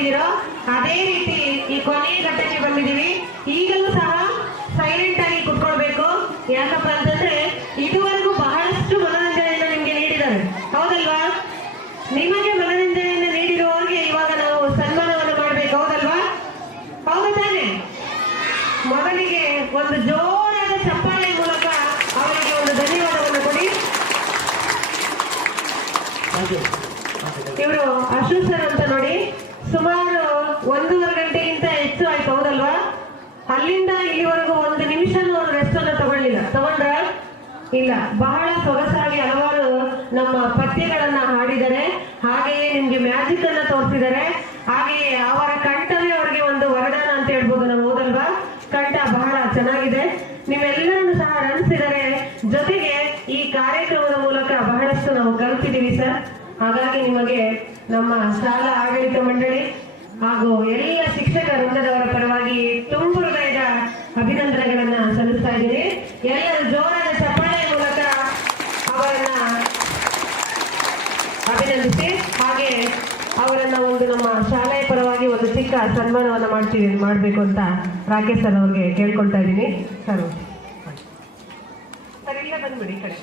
ಬಂದಿದ್ದೀರೋ ಅದೇ ರೀತಿ ಈ ಕೊನೆಯ ಘಟ್ಟಕ್ಕೆ ಬಂದಿದ್ದೀವಿ. ಈಗಲೂ ಸಹ ಸೈಲೆಂಟ್ ಆಗಿ ಕುತ್ಕೊಳ್ಬೇಕು. ಯಾಕಪ್ಪ ಅಂತಂದ್ರೆ ಇದುವರೆಗೂ ಬಹಳಷ್ಟು ಮನೋರಂಜನೆಯನ್ನು ನಿಮ್ಗೆ ನೀಡಿದ್ದಾರೆ, ಹೌದಲ್ವಾ? ನಿಮಗೆ ಮನೋರಂಜನೆಯನ್ನು ನೀಡಿರುವವರಿಗೆ ಇವಾಗ ನಾವು ಸನ್ಮಾನವನ್ನು ಮಾಡ್ಬೇಕು, ಹೌದಲ್ವಾ? ಹೌದು ತಾನೆ? ಮೊದಲಿಗೆ ಒಂದು ಜೋರಾದ ಚಪ್ಪಾಳೆ ಮೂಲಕ ಅವರಿಗೆ ಒಂದು ಧನ್ಯವಾದವನ್ನು ಕೊಡಿ. ಇವರು ಅಶೋಕ್ ಸರ್ ಅಂತ ನೋಡಿ, ಸುಮಾರು 1.5 ಗಂಟೆಗಿಂತ ಹೆಚ್ಚು ಆಯ್ತು, ಹೌದಲ್ವಾ? ಅಲ್ಲಿಂದ ಇಲ್ಲಿವರೆಗೂ 1 ನಿಮಿಷನೂ ಅವರು ರೆಸ್ಟ್ ಅನ್ನು ತಗೊಂಡ್ರ ಇಲ್ಲ. ಬಹಳ ಸೊಗಸಾಗಿ ಹಲವಾರು ನಮ್ಮ ಪದ್ಯಗಳನ್ನ ಹಾಡಿದ್ದಾರೆ, ಹಾಗೆಯೇ ನಿಮ್ಗೆ ಮ್ಯಾಜಿಕ್ ಅನ್ನ ತೋರಿಸಿದ್ದಾರೆ. ಹಾಗೆಯೇ ಅವರ ಕಂಠವೇ ಅವರಿಗೆ ಒಂದು ವರದಾನ ಅಂತ ಹೇಳ್ಬೋದು ನಾವು, ಹೌದಲ್ವಾ? ಕಂಠ ಬಹಳ ಚೆನ್ನಾಗಿದೆ. ನಿಮ್ಮೆಲ್ಲರನ್ನು ಸಹ ರಂಜಿಸಿದರೆ, ಜೊತೆಗೆ ಈ ಕಾರ್ಯಕ್ರಮದ ಮೂಲಕ ಬಹಳಷ್ಟು ನಾವು ಕಲಿತಿದ್ದೀವಿ ಸರ್. ಹಾಗಾಗಿ ನಿಮಗೆ ನಮ್ಮ ಶಾಲಾ ಆಡಳಿತ ಮಂಡಳಿ ಹಾಗೂ ಎಲ್ಲ ಶಿಕ್ಷಕ ವೃಂದದವರ ಪರವಾಗಿ ತುಂಬು ಹೃದಯದ ಅಭಿನಂದನೆಗಳನ್ನ ಸಲ್ಲಿಸ್ತಾ ಇದ್ದೀನಿ. ಎಲ್ಲರೂ ಜೋರಾದ ಚಪ್ಪಾಳೆಯ ಮೂಲಕ ಅವರನ್ನ ಅಭಿನಂದಿಸಿ, ಹಾಗೆ ಅವರನ್ನ ಒಂದು ನಮ್ಮ ಶಾಲೆಯ ಪರವಾಗಿ ಒಂದು ಚಿಕ್ಕ ಸನ್ಮಾನವನ್ನ ಮಾಡಬೇಕು ಅಂತ ರಾಕೇಶ್ ಸರ್ ಅವ್ರಿಗೆ ಕೇಳ್ಕೊಳ್ತಾ ಇದ್ದೀನಿ. ಸರ್ ಇಲ್ಲೇ ಬಂದ್ಬಿಡಿ ಈ ಕಡೆ.